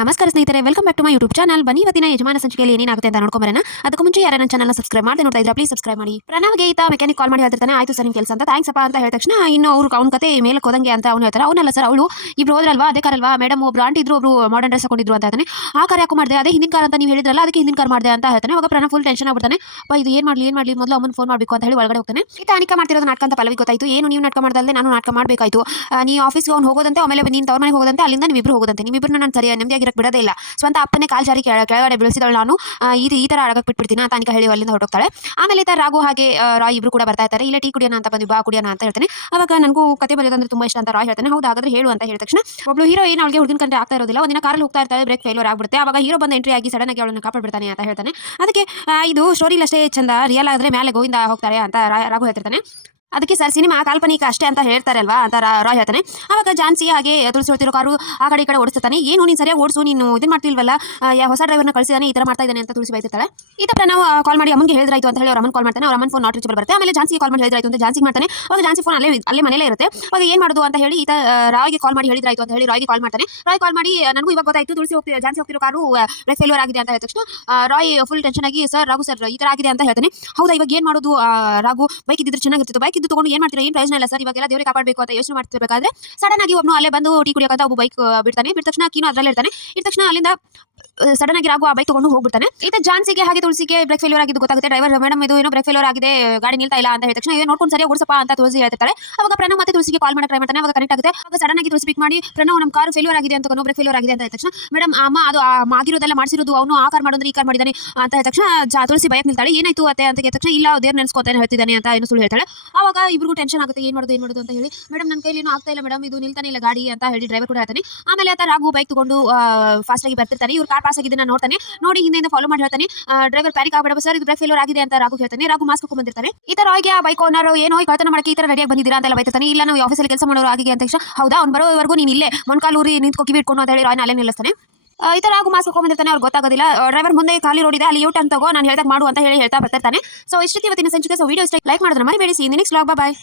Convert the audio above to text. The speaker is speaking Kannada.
ನಮಸ್ಕಾರ ಸ್ನೇಹಿತರೆ, welcome back to my YouTube channel. ಬನ್ನಿ ಇವತ್ತಿನ ಯಜಮಾನ ಸಂಚಿಕೆಯಲ್ಲಿ ಏನಾಗುತ್ತೆ ಅಂತ ನೋಡ್ಕೊಂಬರೋಣ. ಅದಕ್ಕೂ ಮುಂಚೆ ಯಾರು ನನ್ನ ಚಾನಲ್ನ ಸಬ್ಸ್ಕ್ರೈಬ್ ಮಾಡಿ ನೋಡ್ತಾ ಇದ್ರೆ ಪ್ಲೀಸ್ ಸಬ್ಸ್ಕ್ರೈಬ್ ಮಾಡಿ. ಪ್ರಣವ್ಗೆ ಈತ ಮೆಕ್ಯಾನಿಕ್ ಕಾಲ್ ಮಾಡಿ ಹೇಳ್ತಿರ್ತಾನೆ, ಆಯ್ತು ಸರ್ ನಿಮ್ಮ ಕೆಲಸ ಅಂತ, ಥ್ಯಾಂಕ್ಸ್ ಅಪ್ಪ ಅಂತ ಹೇಳಿದ ತಕ್ಷಣ ಇನ್ನು ಅವ್ನ ಕತೆ ಮೇಲೆ ಹೋದಂಗೆ ಅಂತ ಅವ್ನು ಹೇಳ್ತಾರೆ. ಅವನಲ್ಲ ಸರ್, ಅವಳು ಇಬ್ರು ಹೋದ್ರಲ್ವಾ, ಅದೇ ಕಾರಲ್ವಾ ಮೇಡಮ್, ಒಬ್ರು ಆಂಟಿ ಇದ್ರು, ಒಬ್ರು ಮಾಡರ್ನ್ ಡ್ರೆಸ್ ಹಾಕೊಂಡಿದ್ರು ಅಂತ ಹೇಳ್ತಾನೆ. ಆ ಕಾರ್ ಯಾಕೋ ಮಾಡಿದೆ, ಅದೇ ಹಿಂದಿನ ಕಾರ್ ಅಂತ ನೀವು ಹೇಳಿದ್ರಲ್ಲ, ಅದಕ್ಕೆ ಹಿಂದಿನ ಕಾರ್ ಮಾಡಿದೆ ಅಂತ ಹೇಳ್ತಾನೆ. ಅವಾಗ ಪ್ರಣವ್ ಫುಲ್ ಟೆನ್ಷನ್ ಆಗ್ಬಿಡ್ತಾನೆ. ಇದು ಏನು ಮಾಡಲಿ ಮೊದಲು ಅಮ್ಮನ ಫೋನ್ ಮಾಡಬೇಕು ಅಂತ ಹೇಳಿ ಒಳಗಡೆ ಹೋಗ್ತಾನೆ. ಈತ ಅನಿಕಾ ಮಾಡ್ತಿರೋದು ನಾಟಕ ಅಂತ ಪಲ್ಲವಿ ಗೊತ್ತಾಯ್ತು. ಏನು ನೀವು ನಾಟಕ ಮಾಡ್ದಲ್ಲದೆ ನಾನು ನಾಟಕ ಮಾಡಬೇಕಾಯ್ತು. ನೀ ಆಫೀಸ್ಗೆ ಅವ್ನು ಹೋಗೋದಂತೆ, ಆಮೇಲೆ ನೀನು ತವ್ರ ಮನೆಗೆ ಹೋಗೋದಂತೆ, ಅಲ್ಲಿಂದ ನೀವಿಬ್ರು ಹೋಗೋದಂತೆ. ನಿಮ್ಮಿಬ್ಬರನ್ನ ನಾನು ಸರಿಯಾಗಿ ನೆಮ್ಮದಿಯಾಗಿರಕ್ಕೆ ಬಿಡೋದೇ ಇಲ್ಲ. ಸ್ವಂತ ಅಪ್ಪನೇ ಕಾಲ್ ಜಾರಿ ಕೆಳಗಡೆ ಬೆಳೆಸಿದಳು ನಾನು, ಈ ಥರ ಅಡಗಕ್ಕೆ ಬಿಟ್ಬಿಡ್ತೀನಿ ಅಂತ ಅನಿಕಾ ಹೇಳಿ ಅಲ್ಲಿಂದ ಹೊರಟೋಗ್ತಾಳೆ. ಆಮೇಲೆ ಈ ಥರ ರಾಘು ಹಾಗೆ ರಾಯ್ ಇಬ್ರು ಕೂಡ ಬರ್ತಾ ಇರ್ತಾರೆ. ಇಲ್ಲೇ ಟೀ ಕುಡಿಯೋಣ ಅಂತ ಬಂದು, ಬಾ ಕುಡಿಯೋಣ ಅಂತ ಹೇಳ್ತಾನೆ. ಅವಾಗ ನನಗೂ ಕತೆ ಬರೆಯೋದಂದ್ರೆ ತುಂಬ ಇಷ್ಟ ಅಂತ ರಾಯ್ ಹೇಳ್ತಾನೆ. ಹೌದು, ಹಾಗಾದ್ರೆ ಹೇಳು ಅಂತ ಹೇಳಿದ ತಕ್ಷಣ ಒಬ್ಳು ಹೀರೋ ಏನು ಅವಳಿಗೆ ಹುಡುಗನ ಕಂಡ್ರೆ ಆಗ್ತಾ ಇರೋದಿಲ್ಲ. ಒಂದಿನ ಕಾರಲ್ಲಿ ಹೋಗ್ತಾ ಇರ್ತಾಳೆ, ಬ್ರೇಕ್ ಫೇಲ್ಯೂರ್ ಆಗ್ಬಿಡುತ್ತೆ. ಅವಾಗ ಹೀರೋ ಬಂದು ಎಂಟ್ರಿ ಆಗಿ ಸಡನ್ ಆಗಿ ಅವಳನ್ನು ಕಾಪಾಡ್ಬಿಡ್ತಾನೆ ಅಂತ ಹೇಳ್ತಾನೆ. ಅದಕ್ಕೆ ಇದು ಸ್ಟೋರಿಲಿ ಅಷ್ಟೇ ಚಂದ, ರಿಯಲ್ ಆದರೆ ಮೇಲೆ ಗೋವಿಂದ ಹೋಗ್ತಾರೆ ಅಂತ ರಾಘು ಹೇಳ್ತಿರ್ತಾನೆ. ಅದಕ್ಕೆ ಸರ್ ಸಿನಿಮಾ ಕಾಲ್ಪನಿಕ ಅಷ್ಟೇ ಅಂತ ಹೇಳ್ತಾರೆ ಅಲ್ವಾ ಅಂತ ರಾಯ್ ಹೇಳ್ತಾನೆ. ಆವಾಗ ಜಾನ್ಸಿ ಹಾಗೆ ತುಳಸಿ ಹೊಡ್ತಿರೋ ಕಾರು ಆ ಕಡೆ ಈ ಕಡೆ ಓಡಿಸ್ತಾನೆ. ಏನು ನೀನು ಸರಿಯಾಗಿ ಓಡಿಸು, ನೀನು ಇದನ್ನ ಮಾಡ್ತಿಲ್ವಲ್ಲ, ಹೊಸ ಡ್ರೈವರ್ನ ಕಳಿಸಿದಾನೆ, ಈ ಥರ ಮಾಡ್ತಾ ಇದ್ದಾನೆ ಅಂತ ತುಳಸಿ ಬೈತಿರ್ತಾಳೆ. ಈ ಥರ ನಾವು ಕಾಲ್ ಮಾಡಿ ಅಮ್ಮನಿಗೆ ಹೇಳಿದ್ರಾಯ್ತು ಅಂತ ಹೇಳಿ ಅವ್ರ ಅಮ್ಮನ ಕಾಲ್ ಮಾಡ್ತಾನೆ. ಅವ್ರ ಅಮ್ಮನ ಫೋನ್ ನಾಟ್ ರೀಚಬಲ್ ಬರುತ್ತೆ. ಆಮೇಲೆ ಜಾನ್ಸಿ ಕಾಲ್ ಮಾಡಿ ಹೇಳಿದ್ರಾಯ್ತು ಅಂತ ಜಾನ್ಸಿ ಮಾಡ್ತಾನೆ. ಅವಾಗ ಜಾನ್ಸಿ ಫೋನ್ ಅಲ್ಲೇ ಮನೇಲೇ ಇರುತ್ತೆ. ಅವಾಗ ಏನು ಮಾಡೋದು ಅಂತ ಹೇಳಿ ರಾಯ್ಗೆ ಕಾಲ್ ಮಾಡಿ ಹೇಳಿದ್ರಾಯ್ತು ಅಂತ ಹೇಳಿ ರಾಯ್ಗೆ ಕಾಲ್ ಮಾಡ್ತಾನೆ. ರಾಯ್ ಕಾಲ್ ಮಾಡಿ ನನಗೂ ಇವಾಗ ಗೊತ್ತಾಯ್ತು, ಜಾನ್ಸಿ ಹೋಗ್ತಿರೋ ಕಾರು ಬ್ರೇಕ್ ಫೇಲ್ಯೂರ್ ಆಗಿದೆ ಅಂತ ಹೇಳಿದ ತಕ್ಷಣ ರಾಯ್ ಫುಲ್ ಟೆನ್ಷನ್ ಆಗಿ, ಸರ್ ರಾಘು ಸರ್ ಈ ಥರ ಆಗಿದೆ ಅಂತ ಹೇಳ್ತಾನೆ. ಹೌದಾ, ಇವಾಗ ಏನು ಮಾಡೋದು ರಾಘು, ಬೈಕ್ ಇದ್ದಿದ್ರೆ ಚೆನ್ನಾಗಿರ್ತಿತ್ತು, ಬೈಕ್ ಇದ್ದು ತಗೊಂಡು ಏನು ಮಾಡ್ತೀರಾ, ಏನು ಪ್ರಯೋಜನ ಇಲ್ಲ ಸರ್, ಇವಾಗೆಲ್ಲ ದೇವರಿಗೆ ಕಾಪಾಡಬೇಕು ಅಂತ ಯೋಚನೆ ಮಾಡ್ತಿರ್ಬೇಕಾದ್ರೆ ಸಡನ್ ಆಗಿ ಒಬ್ಬನು ಅಲ್ಲೇ ಬಂದು ಟೀ ಕುಡಿಯೋಕಂತ ಒಬ್ಬ ಬೈಕ್ ಬಿಡ್ತಾನೆ. ಬಿಟ್ಟ ತಕ್ಷಣ ಕೀನು ಅದರಲ್ಲೇ ಇರ್ತಾನೆ. ಇಟ್ಟ ತಕ್ಷಣ ಅಲ್ಲಿಂದ ಸಡನ್ ಆಗಿ ರಾಘು ಆ ಬೈಕ್ ತಗೊಂಡು ಹೋಗ್ಬಿಡ್ತಾನೆ. ಈತ ಜಾನ್ಸಿಗೆ ಹಾಗೆ ತುಳಸಿಗೆ ಬ್ರೇಕ್ ಫೇಲ್ಯೂರ್ ಆಗಿದ್ದು ಗೊತ್ತಾಗುತ್ತೆ. ಡ್ರೈವರ್ ಮೇಡಮ್ ಇದು ಏನೋ ಬ್ರೇಕ್ ಫೇಲ್ಯೂರ್ ಆಗಿದೆ, ಗಾಡಿ ನಿಲ್ತಾ ಇಲ್ಲ ಅಂತ ಹೇಳಿದ ತಕ್ಷಣ ನೋಡ್ಕೊಂಡು ಸರಿಯಾಗಿ ಓಡಿಸಪ್ಪ ಅಂತ ತುಳಸಿ ಹೇಳ್ತಿರ್ತಾರೆ. ಅವಾಗ ಪ್ರಣವ್ ಮತ್ತೆ ತುಳಸಿಗೆ ಕಾಲ್ ಮಾಡಿ ಟ್ರೈ ಮಾಡ್ತಾನೆ. ಅವಾಗ ಕನೆಕ್ಟ್ ಆಗುತ್ತೆ. ಅವಾಗ ಸಡನ್ ಆಗಿ ತುಳಸಿ ಪಿಕ್ ಮಾಡಿ, ಪ್ರಣವ್ ನಮ್ಮ ಕಾರು ಫೇಲ್ಯೂರ್ ಆಗಿದೆ ಅಂತ, ಬ್ರೇಕ್ ಫೇಲ್ಯೂರ್ ಆಗಿದೆ ಅಂತ ಹೇಳಿದ ತಕ್ಷಣ ಮೇಡಮ್ ಅಮ್ಮ ಅದು ಆಗಿರೋದೆಲ್ಲ ಮಾಡಿಸಿರೋದು ಅವನು, ಆ ಕಾರ್ ಮಾಡಿದ್ರೆ ಈ ಕಾರ್ ಮಾಡಿದಾನೆ ಅಂತ ಹೇಳಿದ ತಕ್ಷಣ ತುಳಸಿ ಬೈಕ್ ನಿಲ್ತಾಳೆ. ಏನಾಯ್ತು ಅತ್ತೆ ಅಂತ ಹೇಳಿದ ತಕ್ಷಣ ಇಲ್ಲ ದೇವ್ರ ನೆನೆಸ್ಕೋತಾನೆ ಹೇಳ್ತಿದ್ದಾನೆ ಅಂತ ಏನು ಸುಳ್ಳು ಹೇಳ್ತಾಳೆ. ಅವಾಗ ಇಬ್ರಿಗೂ ಟೆನ್ಷನ್ ಆಗುತ್ತೆ, ಏನು ಮಾಡೋದು ಅಂತ ಹೇಳಿ. ಮೇಡಮ್ ನನ್ನ ಕೈಲಿ ಏನೂ ಆಗ್ತಾ ಇಲ್ಲ ಮೇಡಮ್, ಇದು ನಿಲ್ತಾನೆ ಇಲ್ಲ ಗಾಡಿ ಅಂತ ಹೇಳಿ ಡ್ರೈವರ್ ಕೂಡ ಹೇಳ್ತಾನೆ. ಆಮೇಲೆ ಆತ ರಾಘು ಬೈಕ್ ತಗೊಂಡು ಫಾಸ್ಟ್ ಆಗಿ ಬರ್ತಿರ್ತಾನೆ. ಇವ್ರು ಕಾರ್ ಪಾಸ್ ಆಗಿದ್ದನ್ನ ನೋಡ್ತಾನೆ. ನೋಡಿ ಹಿಂದೆಯಿಂದ ಫಾಲೋ ಮಾಡಿ ಹೇಳ್ತಾನೆ, ಡ್ರೈವರ್ ಪ್ಯಾನಿಕ್ ಆಗಬೇಡ ಸರ್, ಇದು ಬ್ರೇಕ್ ಫೇಲ್ಯೂರ್ ಆಗಿದೆ ಅಂತ ರಾಘು ಹೇಳ್ತಾನೆ. ರಾಘು ಮಾಸ್ಕ್ ಹಾಕೊಂಡು ಬಂದಿರ್ತಾನೆ. ಈ ತರ ರಾಯ್ಗೆ ಆ ಬೈಕ್ ಓನರ್ ಏನೋ ಕಳ್ತನ ಮಾಡಕ್ಕೆ ಈ ತರ ರೆಡಿಯಾಗಿ ಬಂದಿದ್ದೀರಾ ಅಂತೆಲ್ಲ ಬೈತಾನೆ. ಇಲ್ಲ ನಾವು ಆಫೀಸಲ್ಲಿ ಕೆಲಸ ಮಾಡೋರು ಆಗಿದೆ ಅಂತ ತಕ್ಷಣ ಹೌದಾ, ಅವ್ನು ಬರೋವರೆಗೂ ನೀನು ಇಲ್ಲೇ ಮೊಣಕಾಲೂರಿ ನಿಂತ್ಕೊ ಕಿವಿ ಇಟ್ಕೊಂಡು ಅಂತ ಹೇಳಿ ರಾಯ್ನ ಅಲ್ಲೇ ನಿಲ್ಲಿಸ್ತಾನೆ. ಈ ತರ ರಾಘು ಮಾಸ್ಕ್ ಹಾಕೊಂಡು ಬಂದಿರ್ತಾನೆ. ಅವ್ರಿಗೆ ಗೊತ್ತಾಗೋದಿಲ್ಲ. ಡ್ರೈವರ್ ಮುಂದೆ ಖಾಲಿ ರೋಡ್ ಇದೆ, ಅಲ್ಲಿ ಯೂ ಟರ್ನ್ ತಗೋ, ನಾನು ಹೇಳ್ದಾಗ ಮಾಡು ಅಂತ ಹೇಳಿ ಹೇಳ್ತಾ ಬರ್ತಿರ್ತಾನೆ. ಸೊ ಇಷ್ಟು ಇವತ್ತಿನ ಸಂಚಿಕೆ. ಸೊ ವಿಡಿಯೋ ಇಷ್ಟ ಲೈಕ್ ಮಾಡೋದನ್ನ ಮರಿಬೇಡಿ. ಸಿ ನೆಕ್ಸ್ಟ್ ವ್ಲಾಗ್, ಬಾಯ್.